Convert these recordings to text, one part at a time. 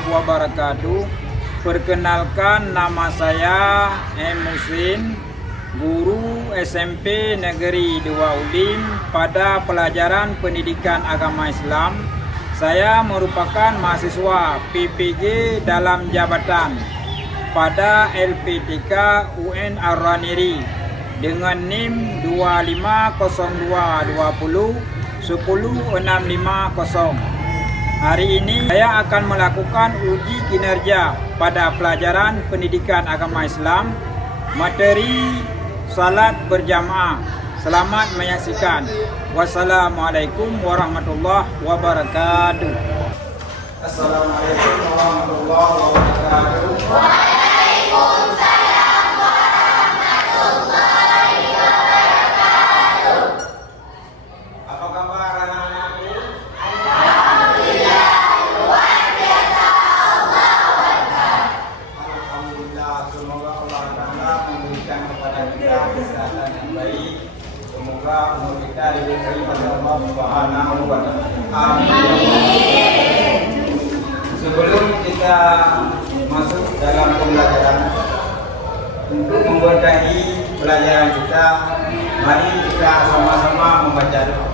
warahmatullahi wabarakatuh. Perkenalkan, nama saya M. Muslim, guru SMP Negeri 2 Ulim pada pelajaran pendidikan agama Islam. Saya merupakan mahasiswa PPG dalam jabatan pada LPTK UN Ar-Raniri dengan NIM 250220 10650. Hari ini saya akan melakukan uji kinerja pada pelajaran pendidikan agama Islam, materi salat berjamaah. Selamat menyaksikan. Wassalamualaikum warahmatullahi wabarakatuh. Assalamualaikum warahmatullahi wabarakatuh. Waalaikumsalam warahmatullahi wabarakatuh. Apa kabar anak-anakku? Alhamdulillah, luar biasa. Allahu Akbar. Alhamdulillah, semoga Allah Ta'ala memberikan kepada kita kesehatan yang baik. Semoga umur kita diberi oleh Allah Subhanahu wa Ta'ala. Amin. Sebelum kita masuk dalam pembelajaran, untuk memberkahi pelajaran kita, mari kita sama-sama membaca doa.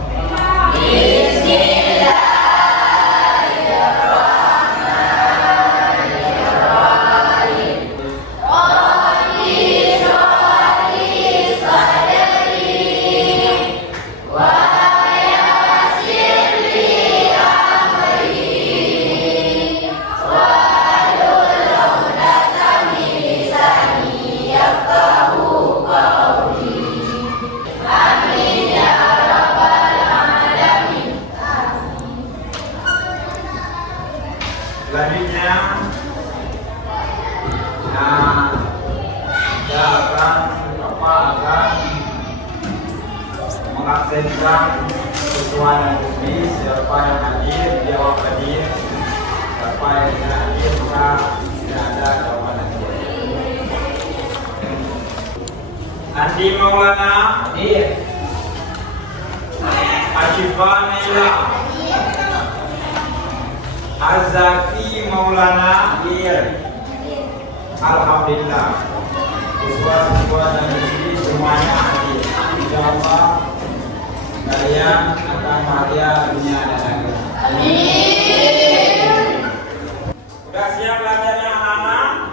Selanjutnya, akan mengaksenkan sesuatu yang tulis. Siapa yang hadir jawab hadir, siapa yang tidak hadir maka tidak ada jawaban hadir. Andi Maulana hadir. Ashifan Nila, Azaki Maulana hadir. Alhamdulillah, siswa-siswa dan siswi semuanya hadir. Insyaallah kalian akan bahagia dunia dan akhirat. Amin. Sudah siap belajarnya anak-anak?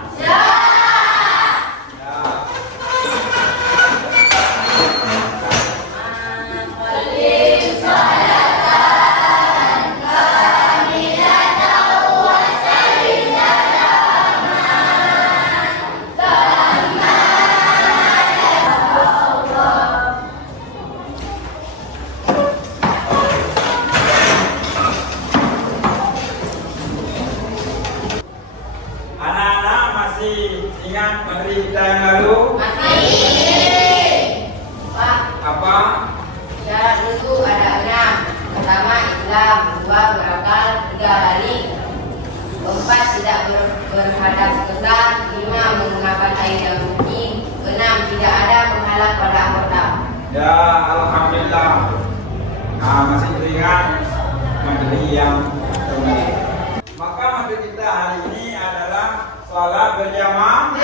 Anak-anak masih ingat materi kita yang lalu? Masih. Pak, Apa? syarat wudhu ada 6. Pertama, Islam. 2, berakal. 3, balik. 4, tidak berhadap besar. 5, menggunakan air yang suci. 6, tidak ada penghalang pada anggota. Ya, alhamdulillah. Masih teringat materi yang kemarin. Maka materi kita hari ini adalah salat berjamaah.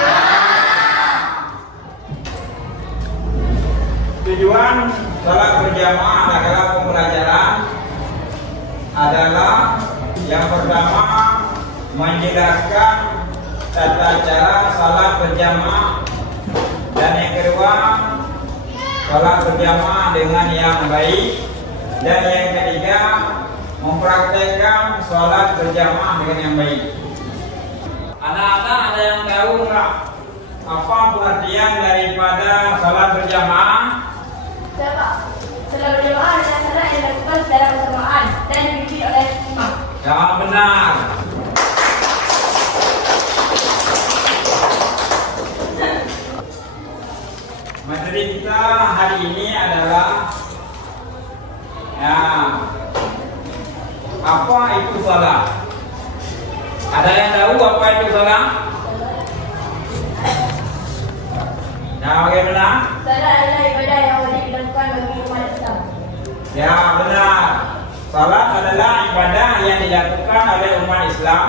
Tujuan salat berjamaah adalah pembelajaran adalah yang pertama menjelaskan tata cara salat berjamaah, dan yang kedua salat berjamaah dengan yang baik, dan yang ketiga mempraktekkan salat berjamaah dengan yang baik. Anak-anak ada yang tahu nggak apa pengertian daripada salat berjamaah? Pak, salat berjamaah adalah salat yang dilakukan secara bersamaan dan dipimpin oleh imam. Jawab benar. Materi kita hari ini adalah apa itu salat? Ada yang tahu apa itu salat? Bagaimana? Salat adalah ibadah yang wajib dilakukan bagi umat Islam. Ya benar. Salat adalah ibadah yang dilakukan oleh umat Islam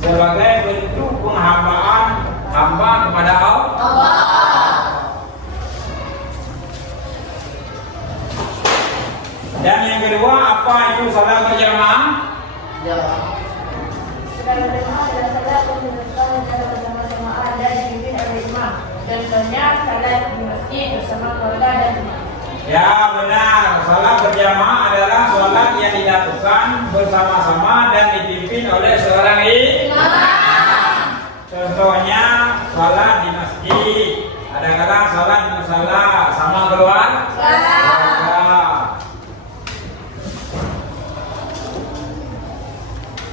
sebagai bentuk penghambaan hamba kepada Allah. Dan yang kedua, apa itu salat berjamaah? Salat berjamaah adalah salat yang dilakukan secara bersama-samaan dan dipimpin oleh imam. Contohnya salat di masjid bersama keluarga dan imam. Ya benar, salat berjamaah adalah salat yang dilakukan bersama-sama dan dipimpin oleh seorang imam. Contohnya salat di masjid, kadang-kadang salat di musala sama keluarga.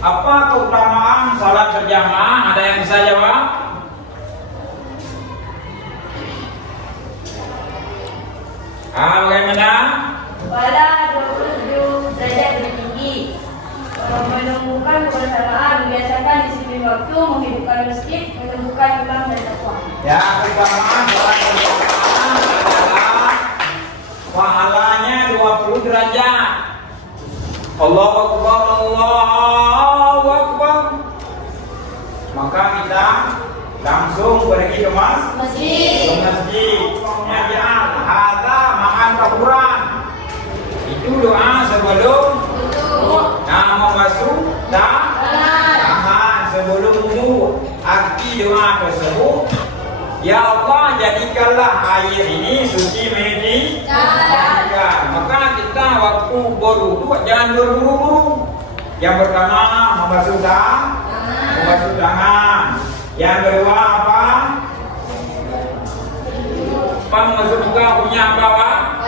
Apa keutamaan salat berjamaah? Ada yang bisa jawab? Bagaimana? Pada 27 derajat lebih tinggi, menemukan kebersamaan, membiasakan disiplin waktu, menghidupkan masjid, menemukan imam dan takwa. Ya, keutamaan salat berjamaah adalah pahalanya 20 derajat. Allahu Akbar, Allahu Akbar. Maka kita langsung pergi ke masjid. Ya, ada makan Quran. Itu doa sebelum membasuh tangan sebelum wudu. Arti doa tersebut, ya Allah, jadikanlah air ini suci menjadi. Maka kita waktu berwudu jangan berburu-buru. Yang pertama membasuh tangan. Yang kedua apa? Membasuh muka punya apa, Pak?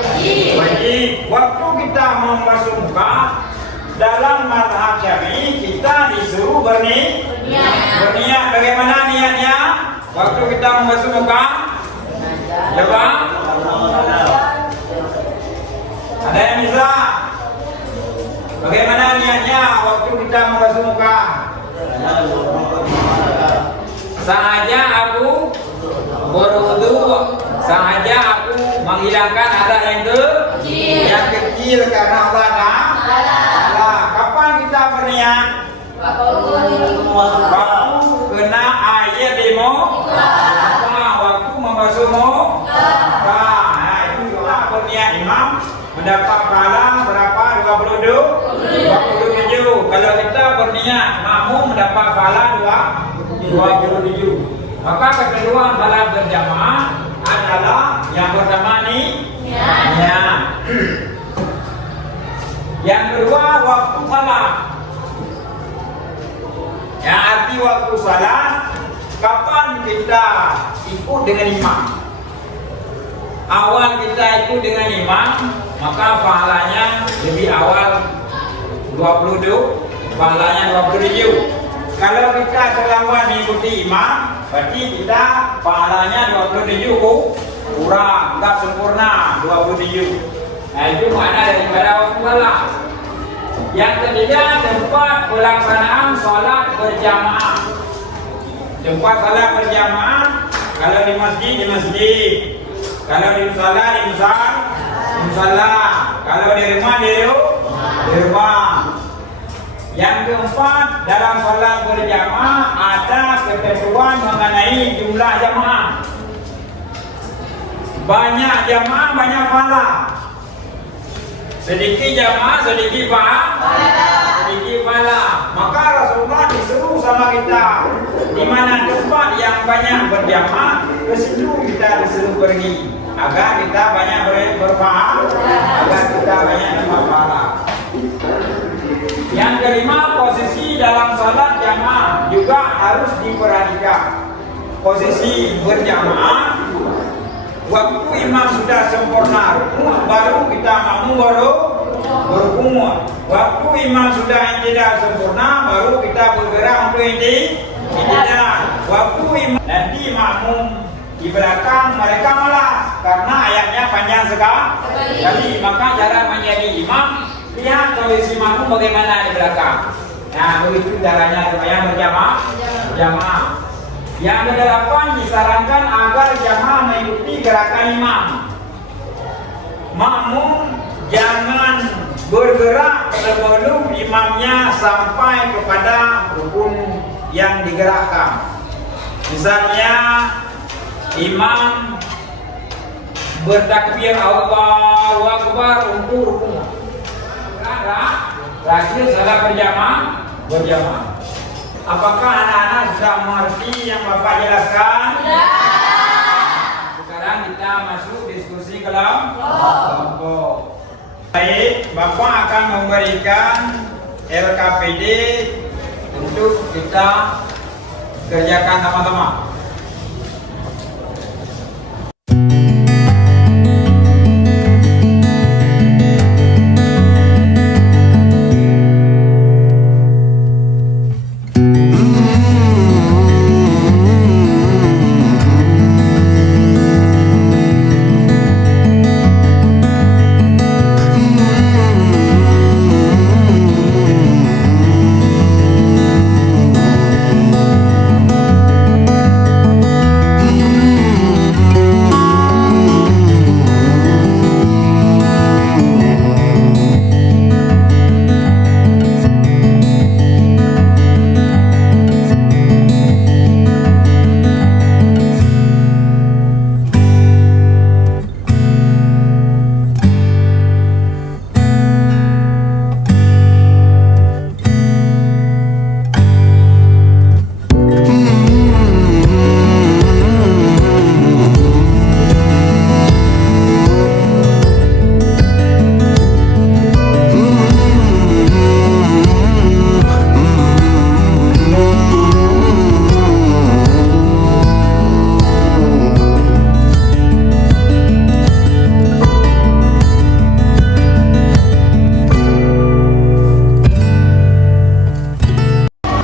Wajib. Waktu kita membasuh muka dalam mazhab Syafi'i kita disuruh berniat. Bagaimana niatnya? Waktu kita membasuh muka? Coba. Ada yang bisa? Bagaimana niatnya waktu kita membasuh muka? Sahaja aku berwudu, sahaja aku menghilangkan ada yang kecil karena Allah Ta'ala. Kapan kita berniat? Waktu kena air di muka, waktu membasuh muka. Nah, itu doa berniat imam mendapat pahala berapa? 27. Kalau kita berniat makmum mendapat pahala 27. Maka ketentuan salat berjamaah adalah yang pertama niat. Yang kedua waktu salat. Yang arti waktu salat, kapan kita ikut dengan imam? Awal kita ikut dengan imam, maka pahalanya lebih awal 20, pahalanya 27. Kalau kita selama mengikuti imam, berarti kita pahalanya 27 kurang, enggak sempurna 27. Nah, itu makna daripada waktu salat. Yang ketiga, tempat pelaksanaan salat berjamaah. Tempat salat berjamaah, kalau di masjid. Kalau di musala. Kalau di rumah, di rumah. Yang keempat, dalam salat berjamaah ada ketentuan mengenai jumlah jamaah. Banyak jamaah, banyak pahala. Sedikit jamaah, sedikit pahala. Maka Rasulullah disuruh sama kita, di mana tempat yang banyak berjamaah, ke situ kita disuruh pergi, agar kita banyak berpahala, agar kita banyak dapat pahala. Yang kelima, posisi dalam salat jamaah juga harus diperhatikan. Posisi berjamaah, waktu imam sudah sempurna rukuk, baru kita makmum berkumur. Waktu imam sudah tidak sempurna, baru kita bergerak untuk i'tidal. Waktu imam nanti makmum di belakang mereka malas karena ayatnya panjang sekali. Maka cara menjadi imam, lihat posisi makmum bagaimana di belakang. Nah, begitu caranya supaya berjamaah. Yang kedelapan, disarankan agar jamaah mengikuti gerakan imam. Makmum jangan bergerak sebelum imamnya sampai kepada rukun yang digerakkan. Misalnya imam bertakbir Allahu Akbar untuk rukuk. Terakhir salat berjamaah. Apakah anak-anak sudah mengerti yang Bapak jelaskan? Sekarang kita masuk diskusi kelompok. Baik, Bapak akan memberikan LKPD untuk kita kerjakan sama-sama.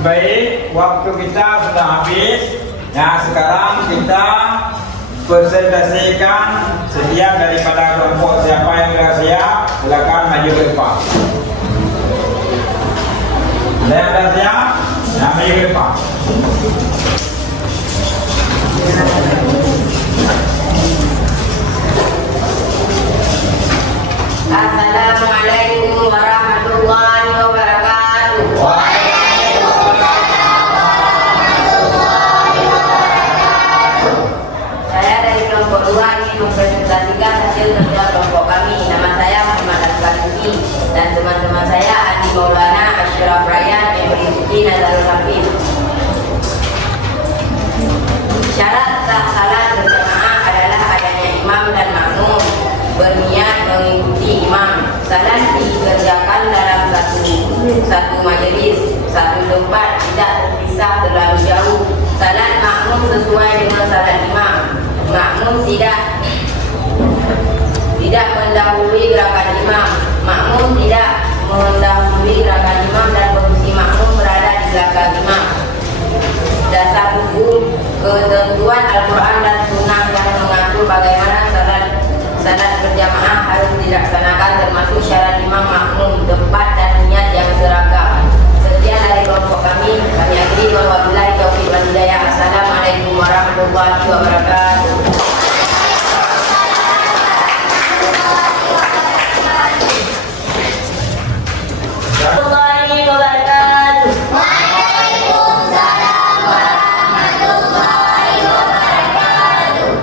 Baik, waktu kita sudah habis. Nah, sekarang kita presentasikan setiap daripada kelompok siapa yang sudah siap, silakan maju ke depan. Ada yang sudah siap? Nah, maju ke depan. Assalamualaikum warahmatullahi wabarakatuh. Saya dari kelompok 2 ingin mempresentasikan hasil kerja kelompok kami. Nama saya Muhammad Al-Farisi dan teman-teman saya Adi Maulana, Ashraf Rayyan, Emri Rizki, Nazarul Hafiz. Syarat sah salat berjamaah adalah adanya imam dan makmum berniat mengikuti imam. Salat dikerjakan dalam satu majelis, satu tempat, tidak terpisah terlalu jauh. Salat makmum sesuai dengan salat imam. Makmum tidak mendahului gerakan imam. Makmum tidak mendahului gerakan imam dan posisi makmum berada di belakang imam. Dasar hukum, ketentuan Al-Quran dan Sunnah yang mengatur bagaimana salat berjamaah harus dilaksanakan, termasuk syarat imam, makmum, tempat dan niat yang seragam. Sekian dari kelompok kami. Kami akhiri wabillahi taufiq wal hidayah. Assalamualaikum warahmatullahi wabarakatuh. Warahmatullahi wabarakatuh.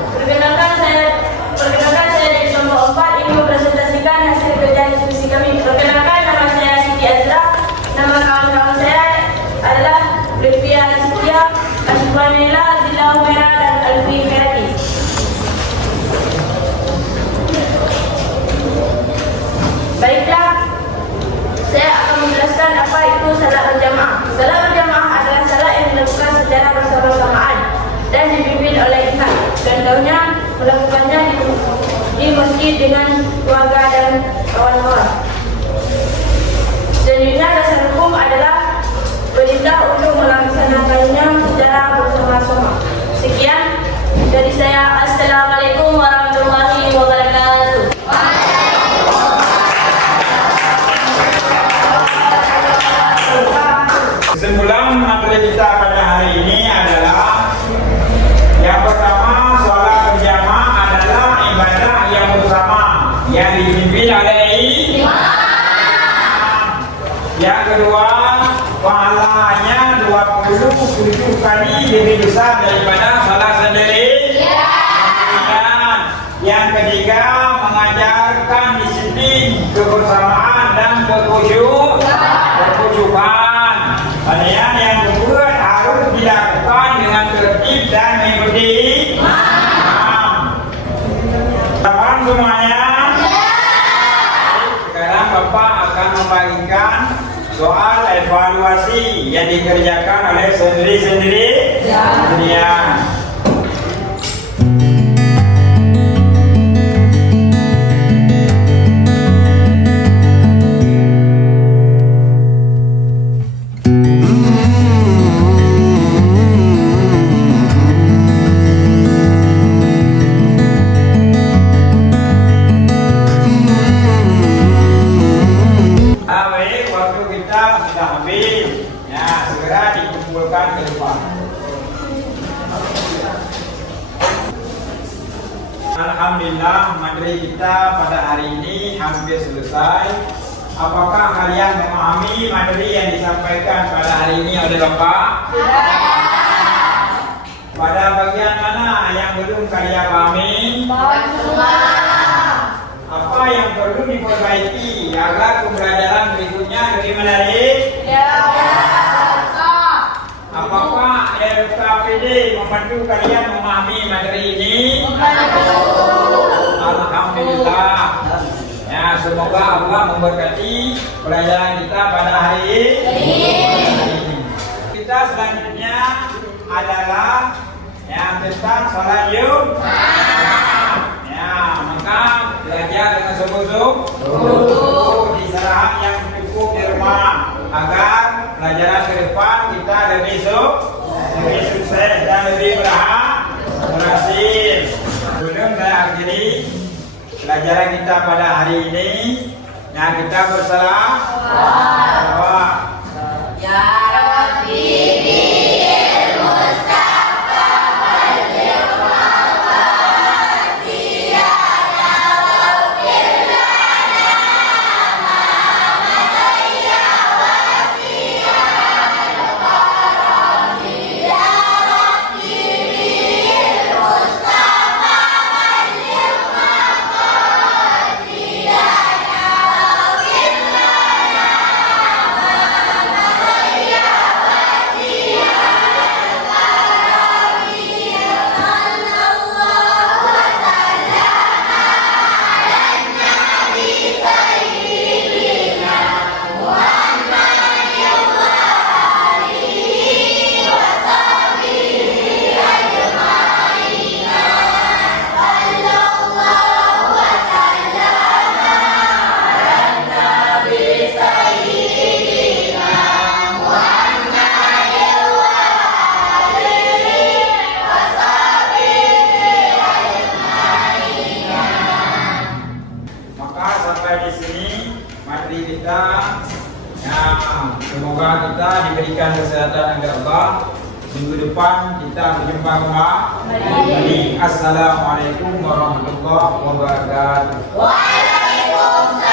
Perkenalkan saya dari kelompok 4 ingin mempresentasikan hasil kerja diskusi kami. Perkenalkan, nama saya Siti Azra. Nama kawan-kawan saya adalah Lutfia Setia, Ashwanila, Zila Umera dan Alfi Ferati. Baiklah, saya akan menjelaskan apa itu salat berjamaah. Salat berjamaah adalah salat yang dilakukan secara bersama-samaan dan dipimpin oleh imam. Contohnya, melakukannya di masjid dengan keluarga dan kawan-kawan. Selanjutnya, dasar hukum adalah perintah untuk melaksanakannya secara bersama-sama. Sekian dari saya. Assalamualaikum warahmatullahi wabarakatuh. Kesimpulan materi kita pada hari ini adalah yang pertama, sholat berjamaah adalah ibadah yang bersama yang dipimpin oleh imam. Yang kedua, pahalanya 20 soal evaluasi yang dikerjakan oleh sendiri-sendiri sendirian. Waktu kita sudah habis, ya segera dikumpulkan ke depan. Alhamdulillah, materi kita pada hari ini hampir selesai. Apakah kalian memahami materi yang disampaikan pada hari ini oleh Bapak? Pada bagian mana yang belum kalian pahami? Apa yang perlu diperbaiki agar pembelajaran berikutnya lebih menarik? Apakah LKPD membantu kalian memahami materi ini? Alhamdulillah. Ya, semoga Allah memberkati pelajaran kita pada hari ini. Kita selanjutnya adalah yang tentang salat Jumat. Ya, maka belajar dengan sungguh-sungguh di saat yang cukup di rumah agar pelajaran ke depan kita lebih sukses dan lebih berhasil. Sebelum saya akhiri pelajaran kita pada hari ini, yang kita bersalawat. Ya Rabbi kita. Ya, semoga kita diberikan kesehatan oleh Allah. Minggu depan kita berjumpa kembali. Assalamualaikum warahmatullahi wabarakatuh. Waalaikumsalam.